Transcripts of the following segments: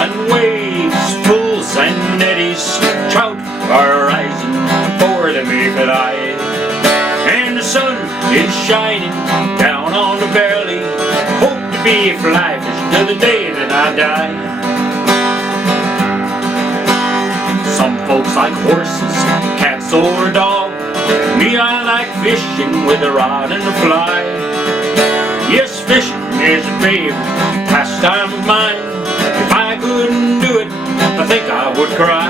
and waves, pools and eddies, trout are rising for the mayfly, and the sun is shining down on the valley. Hope to be a fly fish till the day that I die. Some folks like horses, cats or dog. Me, I like fishing with a rod and a fly. Yes, fishing is a favorite pastime of mine. If I couldn't do it, I think I would cry.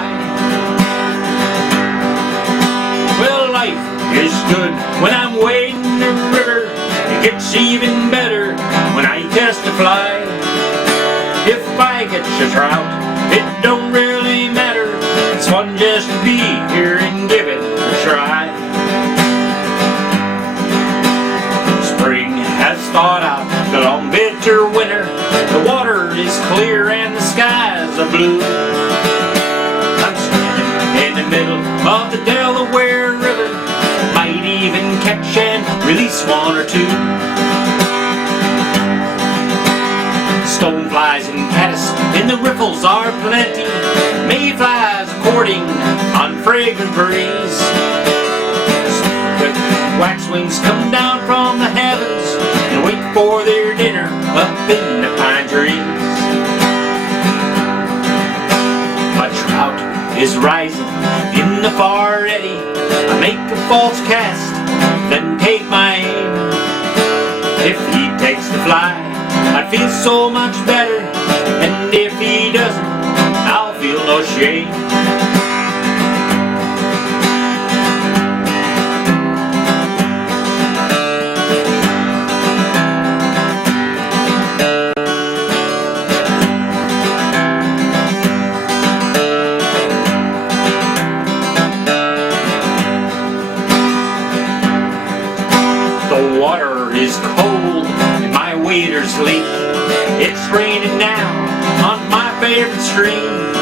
Well, life is good when I'm wading the river. It gets even better when I cast a fly. If I catch a trout, it don't really matter. It's fun just to be here and give it a try. Spring has thawed out the long bitter winter. The water is clear and the skies are blue. I'm standing in the middle of the Delaware River. Might even catch and release one or two. Stoneflies and caddis in the riffles are plenty. Mayflies courting on fragrant breeze. Quick waxwings come down from the heavens and wait for their dinner up in the pine trees. A trout is rising in the far eddy. I make a false cast, then take my aim. If he takes the fly, I feel so much better, and if he doesn't, I'll feel no shame. The water is cold and my waders leak. It's raining now on my favorite stream.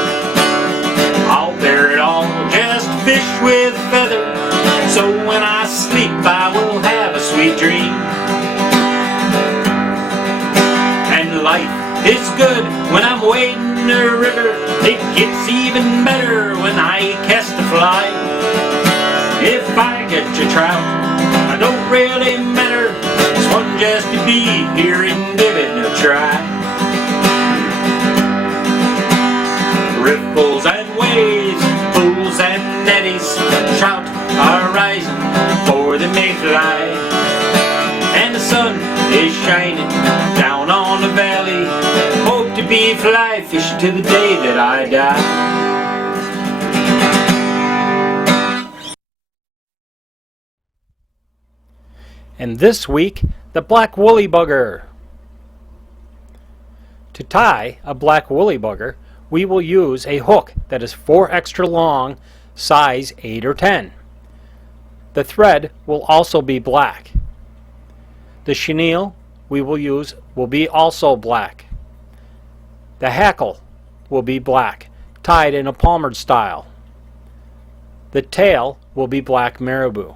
I'll bear it all just to fish with a feather, so when I sleep I will have a sweet dream. And life is good when I'm wading the river. It gets even better when I cast a fly. If I catch a trout, I don't really matter. It's fun just to be here and give it a try. Ripples and waves, pools and eddies, trout are rising for the mayfly, and the sun is shining down on the valley. Hope to be fly fishing till the day that I die. And this week, the black woolly bugger. To tie a black woolly bugger, we will use a hook that is 4 extra long, size 8 or 10. The thread will also be black. The chenille we will use will be also black. The hackle will be black, tied in a palmered style. The tail will be black marabou.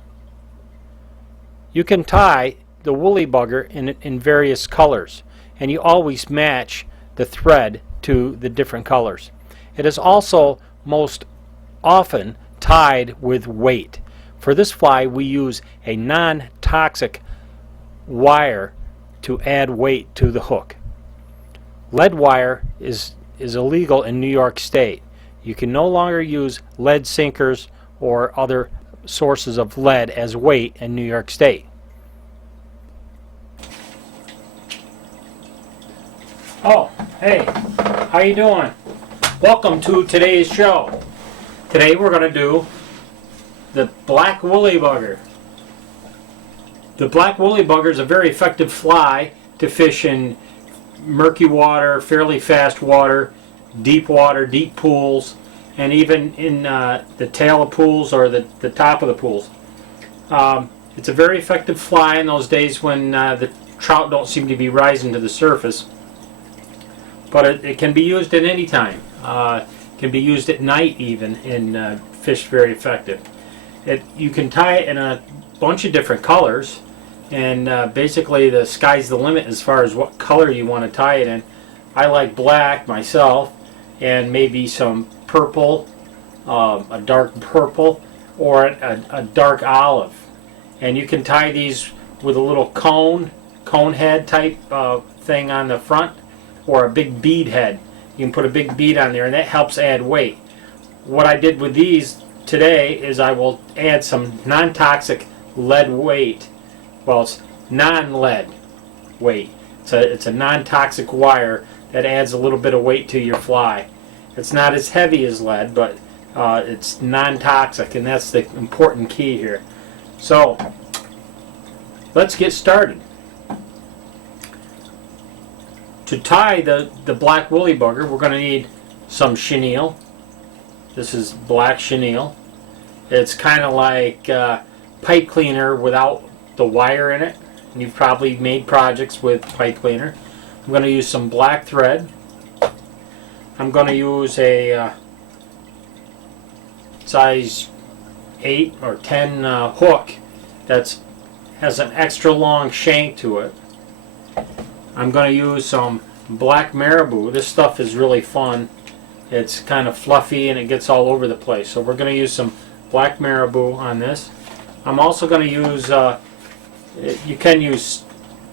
You can tie the woolly bugger in various colors, and you always match the thread to the different colors. It is also most often tied with weight. For this fly we use a non-toxic wire to add weight to the hook. Lead wire is illegal in New York State. You can no longer use lead sinkers or other sources of lead as weight in New York State. Oh, hey, how you doing? Welcome to today's show. Today we're going to do the black woolly bugger. The black woolly bugger is a very effective fly to fish in murky water, fairly fast water, deep pools, and even in the tail of pools or the top of the pools. It's a very effective fly in those days when the trout don't seem to be rising to the surface. But it can be used at any time. It can be used at night even, and fish very effective. You can tie it in a bunch of different colors, and basically the sky's the limit as far as what color you want to tie it in. I like black myself, and maybe some purple, a dark purple, or a dark olive. And you can tie these with a little cone head type thing on the front, or a big bead head. You can put a big bead on there, and that helps add weight. What I did with these today is I will add some non-toxic lead weight. Well, it's non-lead weight. It's a non-toxic wire that adds a little bit of weight to your fly. It's not as heavy as lead, but it's non-toxic, and that's the important key here. So let's get started. To tie the black woolly bugger, we're going to need some chenille. This is black chenille. It's kind of like pipe cleaner without the wire in it. And you've probably made projects with pipe cleaner. I'm going to use some black thread. I'm going to use a size 8 or 10 hook that has an extra long shank to it. I'm going to use some black marabou. This stuff is really fun. It's kind of fluffy and it gets all over the place. So we're going to use some black marabou on this. I'm also going to use, you can use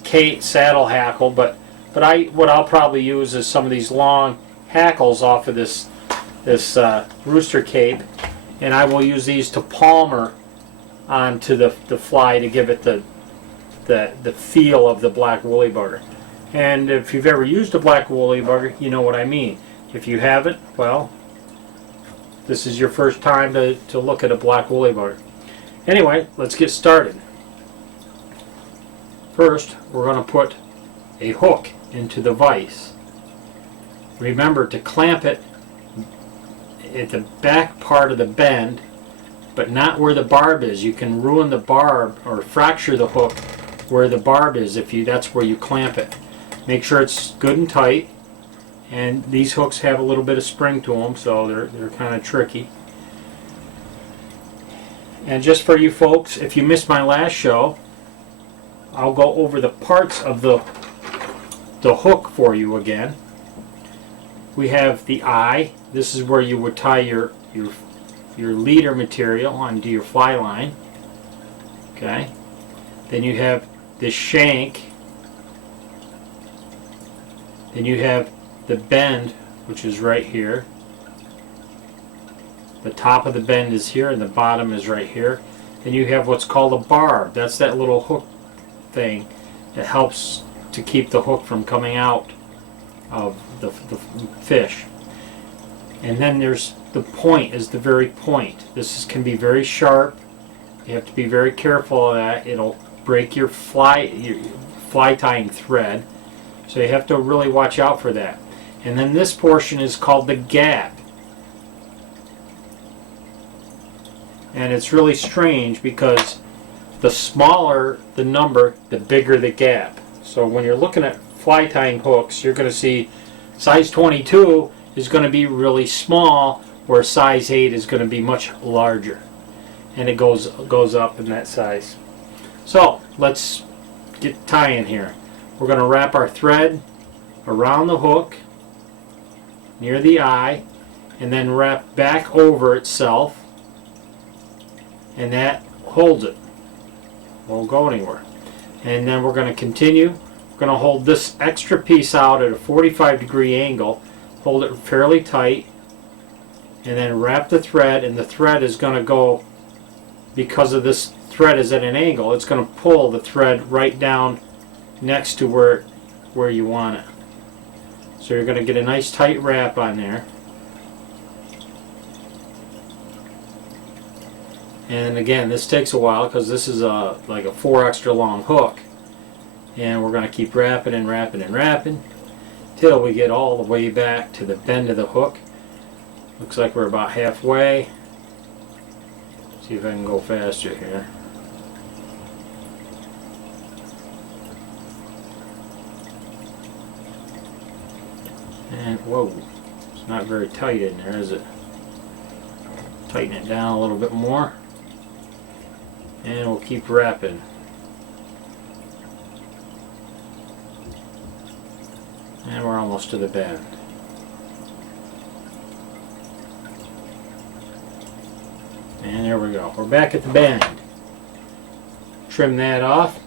Kate saddle hackle, but what I'll probably use is some of these long hackles off of this rooster cape, and I will use these to palmer onto the fly to give it the feel of the black woolly bugger. And if you've ever used a black woolly bugger, you know what I mean. If you haven't, well, this is your first time to look at a black woolly bugger. Anyway, let's get started. First, we're going to put a hook into the vise. Remember to clamp it at the back part of the bend, but not where the barb is. You can ruin the barb or fracture the hook where the barb is if that's where you clamp it. Make sure it's good and tight, and these hooks have a little bit of spring to them, so they're kind of tricky. And just for you folks, if you missed my last show, I'll go over the parts of the hook for you again. We have the eye. This is where you would tie your leader material onto your fly line. Okay. Then you have the shank. Then you have the bend, which is right here. The top of the bend is here and the bottom is right here. Then you have what's called a barb. That's that little hook thing that helps to keep the hook from coming out of the fish. And then there's the point, is the very point. This can be very sharp. You have to be very careful of that. It'll break your fly tying thread. So you have to really watch out for that. And then this portion is called the gap. And it's really strange because the smaller the number, the bigger the gap. So when you're looking at fly tying hooks, you're going to see size 22 is going to be really small, where size 8 is going to be much larger. And it goes up in that size. So let's get tying here. We're going to wrap our thread around the hook near the eye, and then wrap back over itself, and that holds it. Won't go anywhere. And then we're going to continue. We're going to hold this extra piece out at a 45-degree angle, hold it fairly tight, and then wrap the thread, and the thread is going to go, because of this thread is at an angle, it's going to pull the thread right down next to where you want it. So you're going to get a nice tight wrap on there. And again, this takes a while because this is like a 4 extra long hook. And we're going to keep wrapping and wrapping and wrapping till we get all the way back to the bend of the hook. Looks like we're about halfway. See if I can go faster here. And whoa, it's not very tight in there, is it? Tighten it down a little bit more. And we'll keep wrapping. And we're almost to the bend. And there we go. We're back at the bend. Trim that off.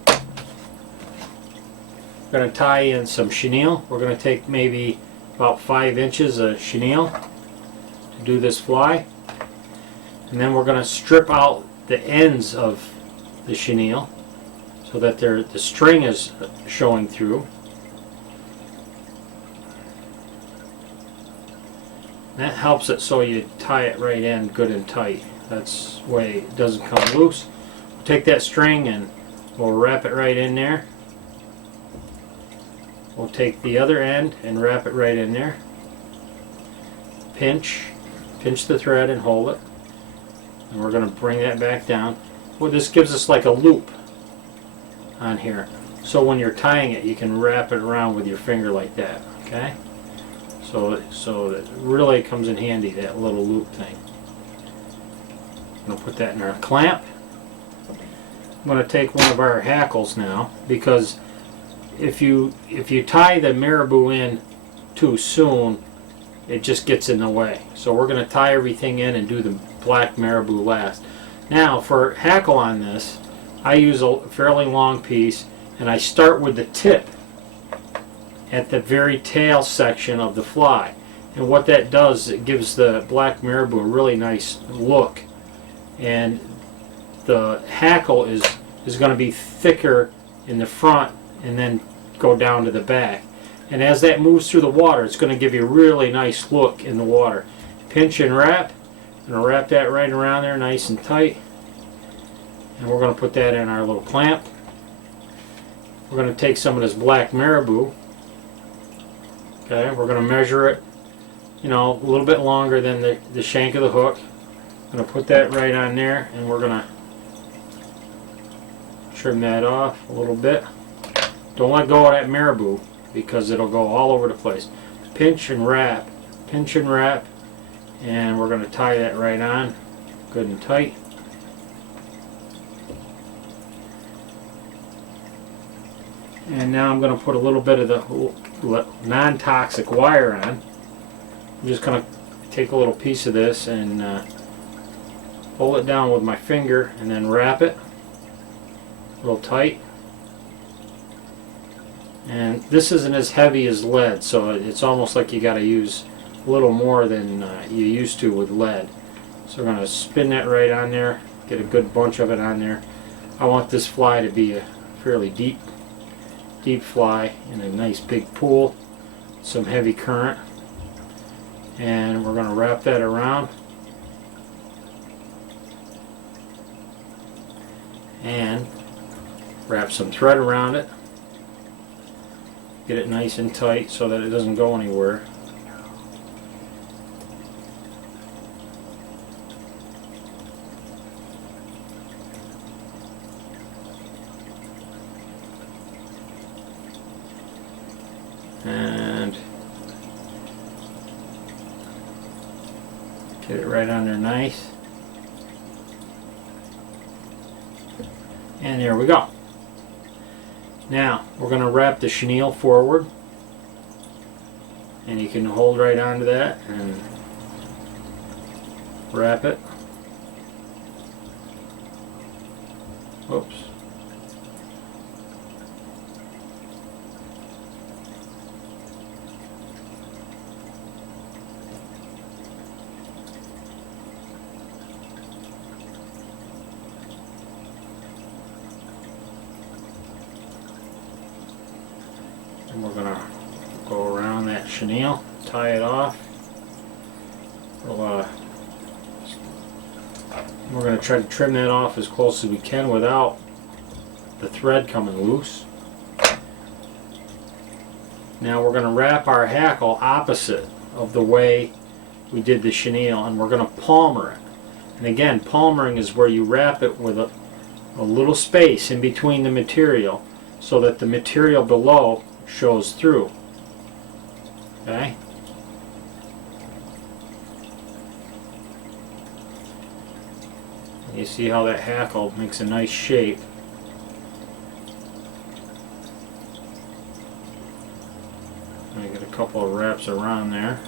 We're going to tie in some chenille. We're going to take maybe about 5 inches of chenille to do this fly. And then we're going to strip out the ends of the chenille so that the string is showing through. That helps it so you tie it right in good and tight. That's the way it doesn't come loose. We'll take that string and we'll wrap it right in there. We'll take the other end and wrap it right in there. Pinch the thread and hold it. And we're going to bring that back down. Well, this gives us like a loop on here. So when you're tying it, you can wrap it around with your finger like that. Okay? So that really comes in handy, that little loop thing. I'm going to put that in our clamp. I'm going to take one of our hackles now, because if you tie the marabou in too soon, it just gets in the way. So we're going to tie everything in and do the black marabou last. Now for hackle on this, I use a fairly long piece, and I start with the tip at the very tail section of the fly. And what that does, it gives the black marabou a really nice look. And the hackle is going to be thicker in the front and then go down to the back. And as that moves through the water, it's going to give you a really nice look in the water. Pinch and wrap. I'm going to wrap that right around there nice and tight. And we're going to put that in our little clamp. We're going to take some of this black marabou. Okay, we're going to measure it, a little bit longer than the shank of the hook. I'm going to put that right on there, and we're going to trim that off a little bit. Don't let go of that marabou, because it'll go all over the place. Pinch and wrap, and we're going to tie that right on, good and tight. And now I'm going to put a little bit of the non-toxic wire on. I'm just going to take a little piece of this and hold it down with my finger and then wrap it real tight. And this isn't as heavy as lead, so it's almost like you got to use a little more than you used to with lead. So we're going to spin that right on there, get a good bunch of it on there. I want this fly to be a fairly deep fly in a nice big pool, some heavy current, and we're going to wrap that around and wrap some thread around it, get it nice and tight so that it doesn't go anywhere. And get it right on there nice. And there we go. Now we're going to wrap the chenille forward, and you can hold right onto that and wrap it. Oops. And we're going to go around that chenille, tie it off. We're going to try to trim that off as close as we can without the thread coming loose. Now we're going to wrap our hackle opposite of the way we did the chenille, and we're going to palmer it. And again, palmering is where you wrap it with a little space in between the material so that the material below shows through. Okay? You see how that hackle makes a nice shape. I get a couple of wraps around there.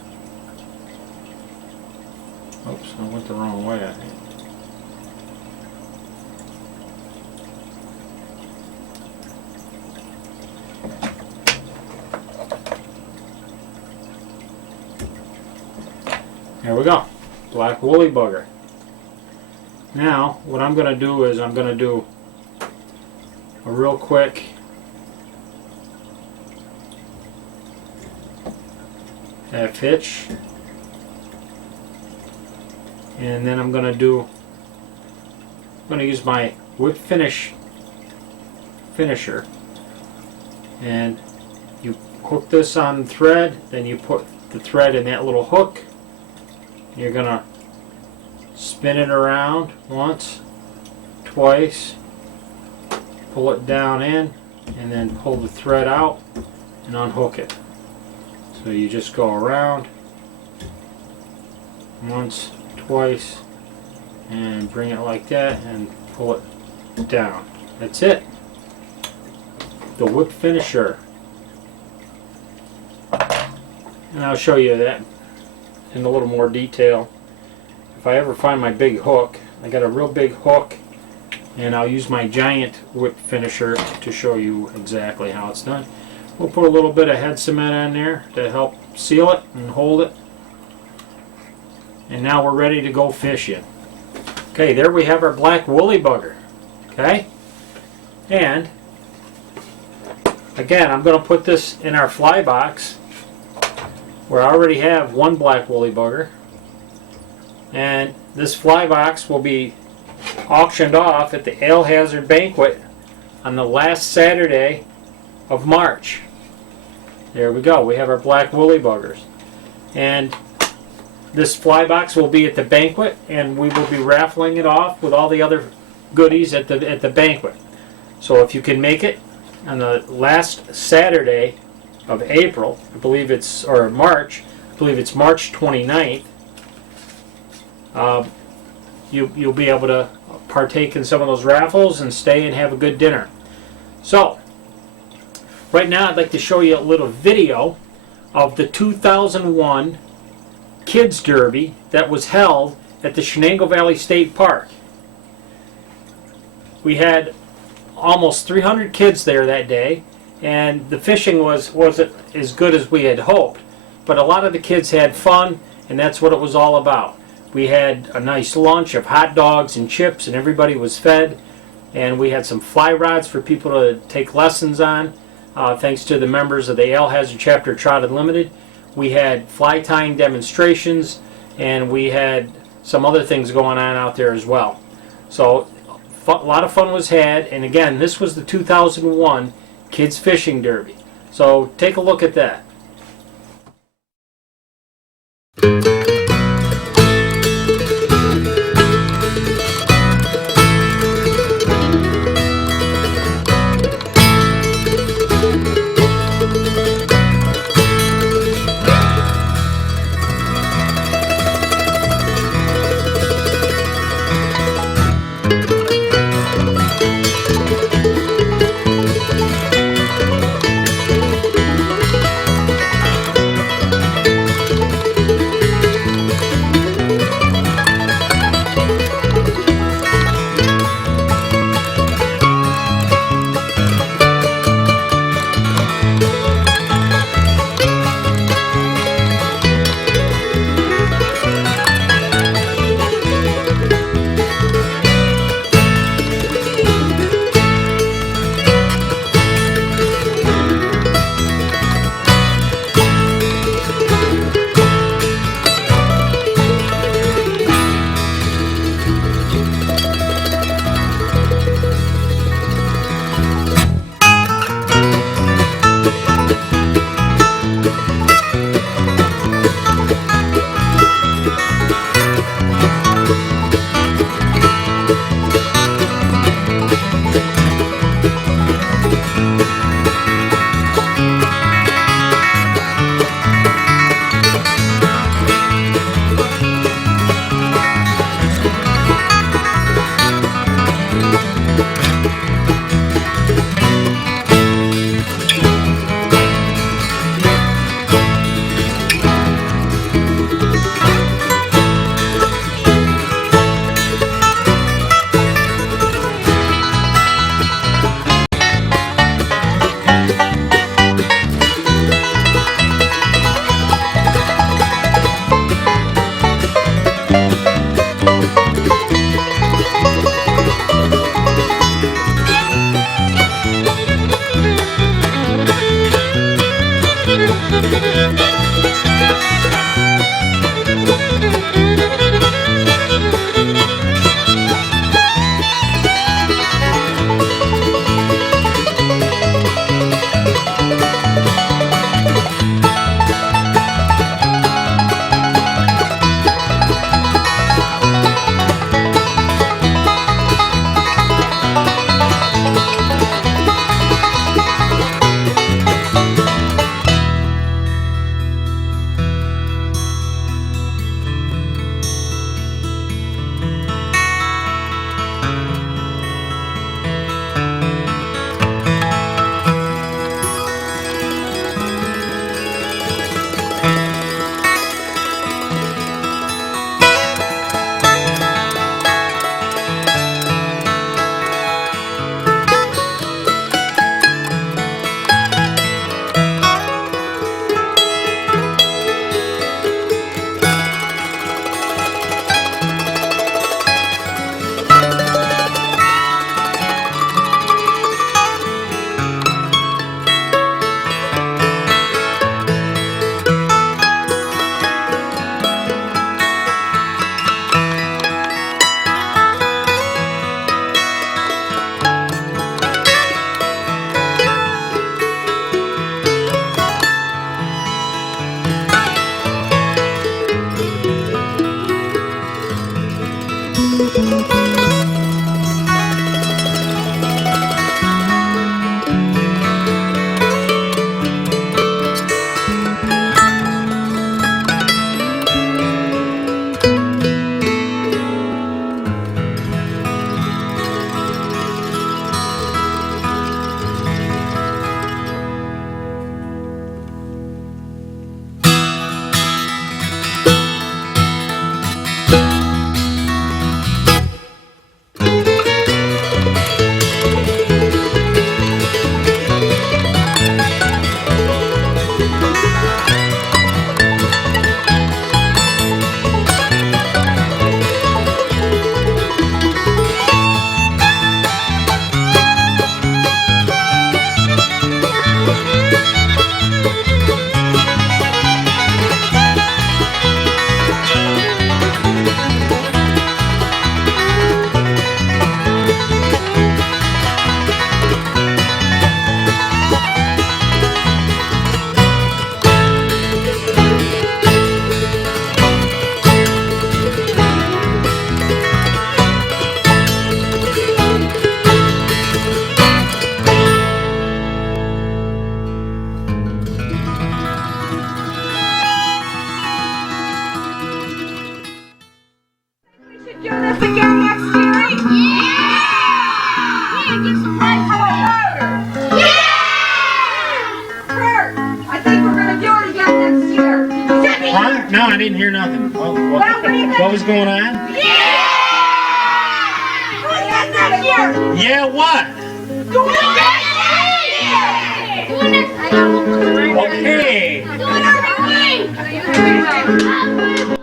Oops, I went the wrong way, I think. There we go. Black woolly bugger. Now, what I'm going to do is I'm going to do a real quick half hitch. And then I'm going to use my whip finisher. And you hook this on the thread, then you put the thread in that little hook. You're going to spin it around once, twice, pull it down in, and then pull the thread out and unhook it. So you just go around once, twice, and bring it like that and pull it down. That's it. The whip finisher. And I'll show you that in a little more detail. If I ever find my big hook, I got a real big hook, and I'll use my giant whip finisher to show you exactly how it's done. We'll put a little bit of head cement on there to help seal it and hold it. And now we're ready to go fishing. Okay, there we have our black woolly bugger. Okay? And again, I'm going to put this in our fly box where I already have one black woolly bugger. And this fly box will be auctioned off at the Ale Hazard Banquet on the last Saturday of March. There we go. We have our black woolly buggers. And this fly box will be at the banquet, and we will be raffling it off with all the other goodies at the banquet. So if you can make it on the last Saturday of April, I believe it's, or March, I believe it's March 29th, you'll be able to partake in some of those raffles and stay and have a good dinner. So, right now I'd like to show you a little video of the 2001 Kids Derby that was held at the Shenango Valley State Park. We had almost 300 kids there that day, and the fishing wasn't as good as we had hoped, but a lot of the kids had fun, and that's what it was all about. We had a nice lunch of hot dogs and chips, and everybody was fed, and we had some fly rods for people to take lessons on, thanks to the members of the Ale Hazard Chapter Trout Unlimited. We had fly tying demonstrations, and we had some other things going on out there as well. So a lot of fun was had, and again, this was the 2001 Kids Fishing Derby. So take a look at that. I didn't hear nothing. What was going on? Yeah! Who's got next year? Yeah, what? Doing it next year! Okay. Doing it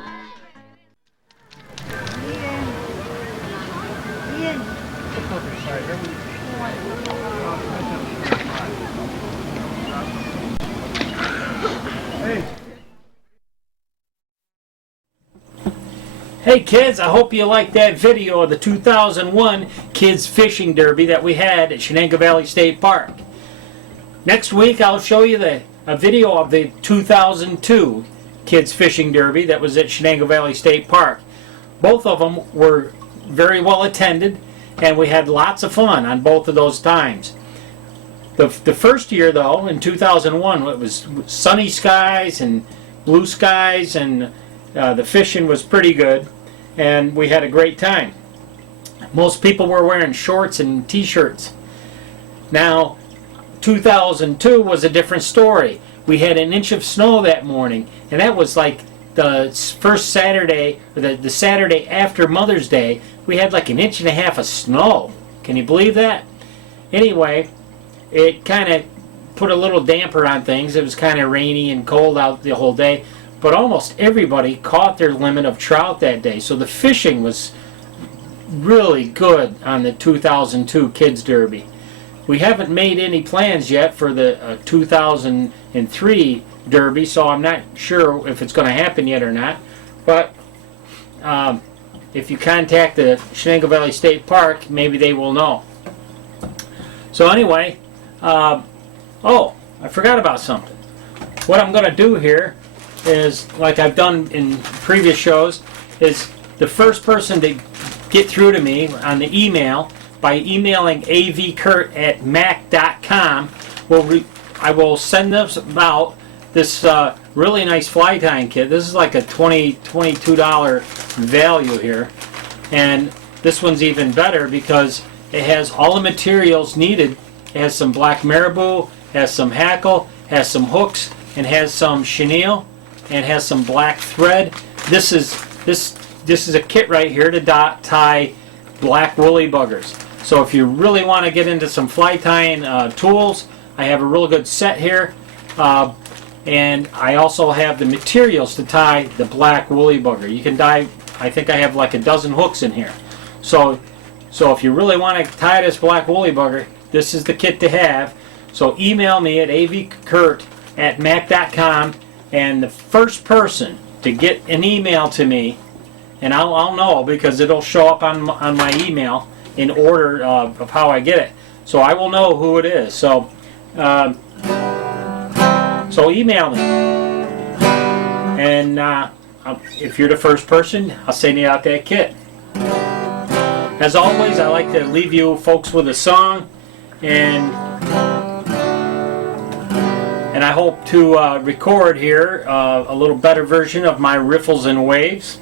Hey kids, I hope you liked that video of the 2001 Kids Fishing Derby that we had at Shenango Valley State Park. Next week I'll show you a video of the 2002 Kids Fishing Derby that was at Shenango Valley State Park. Both of them were very well attended and we had lots of fun on both of those times. The first year though, in 2001, it was sunny skies and blue skies and the fishing was pretty good and we had a great time. Most people were wearing shorts and t-shirts. Now 2002 was a different story. We had an inch of snow that morning and that was like the first Saturday, or the Saturday after Mother's Day. We had like an inch and a half of snow. Can you believe that? Anyway, it kind of put a little damper on things. It was kind of rainy and cold out the whole day. But almost everybody caught their limit of trout that day. So the fishing was really good on the 2002 Kids Derby. We haven't made any plans yet for the 2003 Derby, so I'm not sure if it's going to happen yet or not. But if you contact the Shenango Valley State Park, maybe they will know. So anyway, oh, I forgot about something. What I'm going to do here is, like I've done in previous shows, is the first person to get through to me on the email by emailing avkurt@mac.com I will send them about this really nice fly tying kit. This is like a $22 value here, and this one's even better because it has all the materials needed. It has some black marabou, has some hackle, has some hooks, and has some chenille, and has some black thread. This is a kit right here to tie black woolly buggers. So if you really want to get into some fly tying tools, I have a real good set here, and I also have the materials to tie the black woolly bugger. You can tie, I think I have like a dozen hooks in here. So if you really want to tie this black woolly bugger, this is the kit to have. So email me at avkurt@mac.com, and the first person to get an email to me, and I'll know because it'll show up on my email in order of how I get it. So I will know who it is. So email me, and if you're the first person, I'll send you out that kit. As always, I like to leave you folks with a song, and I hope to record here a little better version of my riffles and waves.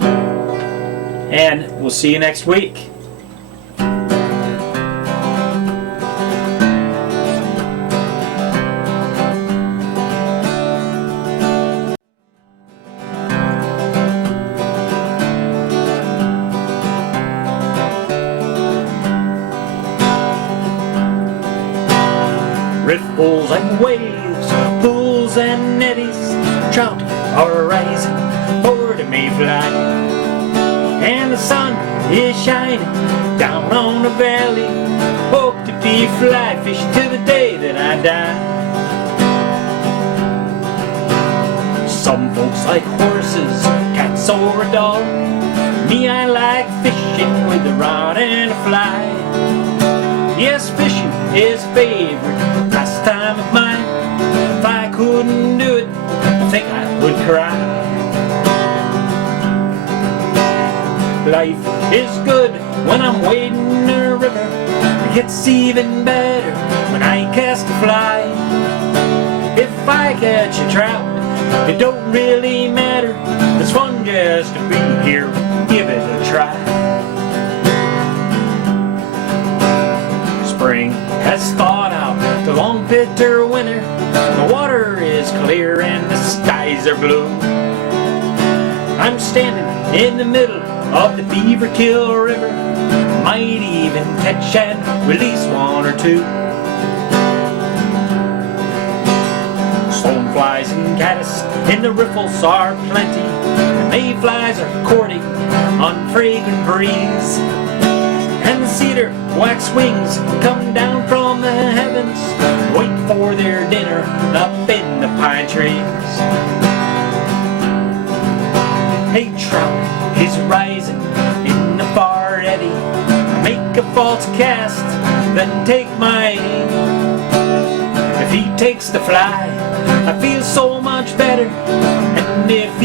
And we'll see you next week. Riffles and waves, pools and eddies, trout are rising for the mayfly, and the sun is shining down on the valley. Hope to be fly fishing till the day that I die. Some folks like horses, cats or a dog. Me, I like fishing with a rod and a fly. Yes, fishing is a favorite pastime of mine. If I couldn't do it, I think I would cry. Life is good when I'm wading a river. It gets even better when I cast a fly. If I catch a trout, it don't really matter. It's fun just to be here and give it a try. Spring has thawed out the long bitter winter. The water is clear and the skies are blue. I'm standing in the middle of the Beaver Kill River. Might even catch and release one or two. Stoneflies and caddis in the riffles are plenty. The mayflies are courting on fragrant breeze. And the cedar wax wings come down from the heavens, wait for their dinner up in the pine trees. A trout is rising in the far eddy. I make a false cast, then take my aim. If he takes the fly, I feel so much better, and if